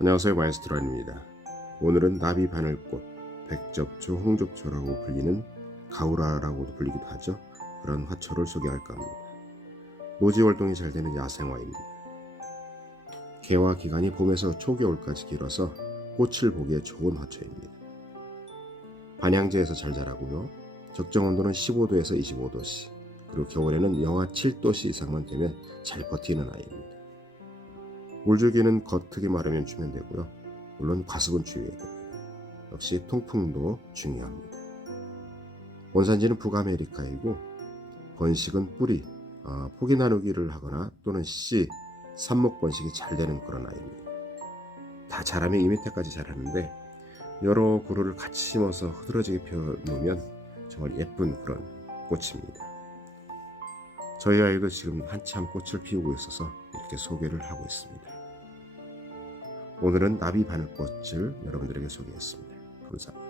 안녕하세요 마에스트로입니다. 오늘은 나비 바늘꽃, 백접초, 홍접초라고 불리는 가우라라고도 불리기도 하죠. 그런 화초를 소개할까 합니다. 노지 활동이 잘 되는 야생화입니다. 개화 기간이 봄에서 초겨울까지 길어서 꽃을 보기에 좋은 화초입니다. 반양지에서 잘 자라고요. 적정 온도는 15도에서 25도씨, 그리고 겨울에는 영하 7도씨 이상만 되면 잘 버티는 아이입니다. 물줄기는 겉흙이 마르면 주면 되고요. 물론 과습은 주의해야 됩니다. 역시 통풍도 중요합니다. 원산지는 북아메리카이고 번식은 뿌리, 아, 포기 나누기를 하거나 또는 씨, 삽목 번식이 잘 되는 그런 아이입니다. 다 자라면 2m까지 자라는데 여러 그루를 같이 심어서 흐드러지게 펴놓으면 정말 예쁜 그런 꽃입니다. 저희 아이도 지금 한참 꽃을 피우고 있어서 이렇게 소개를 하고 있습니다. 오늘은 나비 바늘꽃을 여러분들에게 소개했습니다. 감사합니다.